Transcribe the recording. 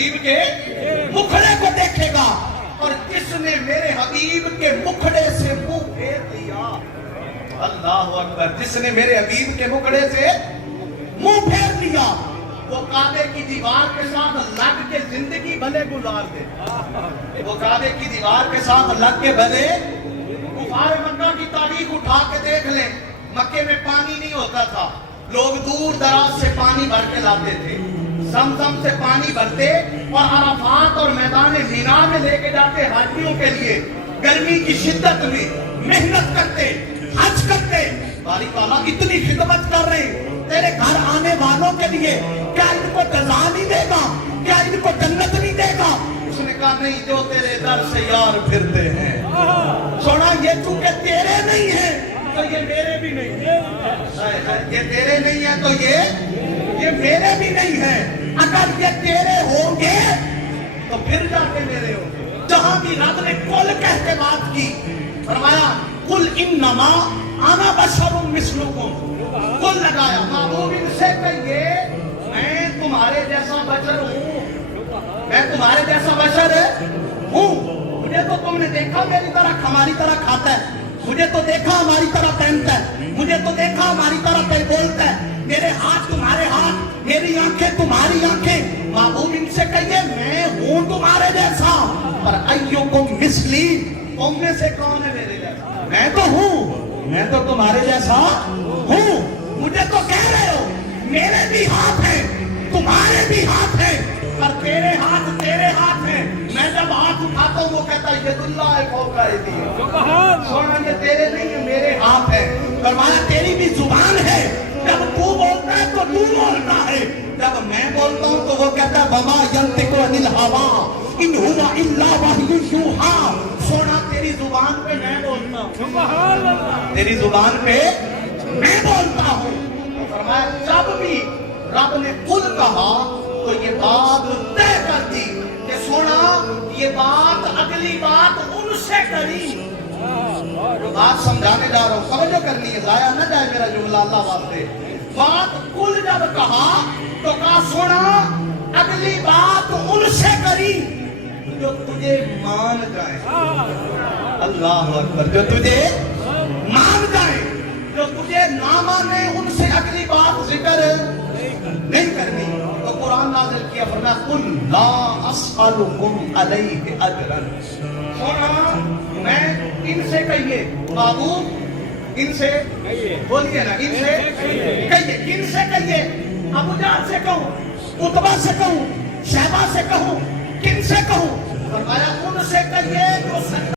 हबीब के मुखड़े को देखेगा, और जिसने मेरे हबीब के मुखड़े से मुंह फेर लिया, अल्लाह अकबर, जिसने मेरे हबीब के मुखड़े से मुंह फेर लिया, वो काबे की दीवार के साथ लग के जिंदगी भले गुजार दे। वो काबे की दीवार के साथ लग के भले, कुफार मक्का की तारीख उठा के देख ले, मक्के में पानी नहीं होता था, लोग दूर दराज से पानी भर के लाते थे, समसम से पानी भरते और अराफात और मैदान मीना में लेके जाते हाजियों के लिए, गर्मी की शिद्दत में मेहनत करते, हज करते। बारी ताला इतनी खिदमत कर रहे तेरे घर आने वालों के लिए, क्या इनको जज़ा नहीं देगा, क्या इनको जन्नत नहीं देगा? उसने कहा नहीं, जो तेरे दर से यार फिरते हैं, सोना ये चूंकि तेरे नहीं है तो ये मेरे भी नहीं है, ये तेरे नहीं है तो ये मेरे भी नहीं है। अगर ये तेरे होंगे तो फिर जाके मेरे होंगे। जहां भी रब ने कुल कह के बात की, फरमाया कुल इन्नमा आना बशरुम मिस्लुकुम, कुल लगाया, महबूब इनसे कहिए मैं तुम्हारे जैसा बशर हूँ, मैं तुम्हारे जैसा बशर हूँ। मुझे तो तुमने देखा मेरी तरह हमारी तरह खाता है, मुझे तो देखा हमारी तरह पहनता है, मुझे तो देखा हमारी तरह बोलता है, मेरे हाथ तुम्हारे हाथ, मेरी आंखें तुम्हारी आंखें। महबूब इनसे कहिए मैं हूँ तुम्हारे जैसा, पर अय्युकुम मिस्ली, तुम में से कौन है मेरे जैसा? मैं तो हूँ, मैं तो तुम्हारे जैसा हूँ। मुझे तो कह रहे हो मेरे भी हाथ हैं, तुम्हारे भी हाथ हैं, पर तेरे हाथ हैं। मैं जब हाथ उठाता हूँ वो कहता है यदुल्लाह है फौका यदी, सोना ये तेरे नहीं है मेरे हाथ है। फरमाया तेरी भी जुबान है, जब तू बोलता है तो तू बोलता है, जब मैं बोलता हूँ तो वो कहता है वमा यंतिकु अनिल हवा इन हुवा इल्ला वह्युन यूहा। सोना तेरी जुबान पे मैं बोलता हूँ, तेरी जुबान पे मैं बोलता हूँ। फरमाया जब भी रब ने कुल कहा तो ये बात तय कर दी कि सोना ये बात अगली बात उनसे करी। बात समझाने जा रहा हूँ, समझो करनी है, जाया ना जाए मेरा जुमला अल्लाह वास्ते। बात कुल जब कहा तो कहा सोना अगली बात उनसे करी जो तुझे मान जाए, अल्लाह अकबर, जो तुझे मान जाए, जो तुझे ना माने उनसे अगली बात जिक्र नहीं करनी। तो कुरान नाज़िल किया, फरमाया कुल ला अस्अलुकुम अलैहि अजरन। सोना मैं इनसे कहिए, बाबू इनसे बोलिए ना, इनसे कहिए, किनसे कहिए? अबू जान से कहूँ, उतबा से कहूँ, शहबा से कहूँ, किनसे कहूँ? फरमाया उनसे कहिए जो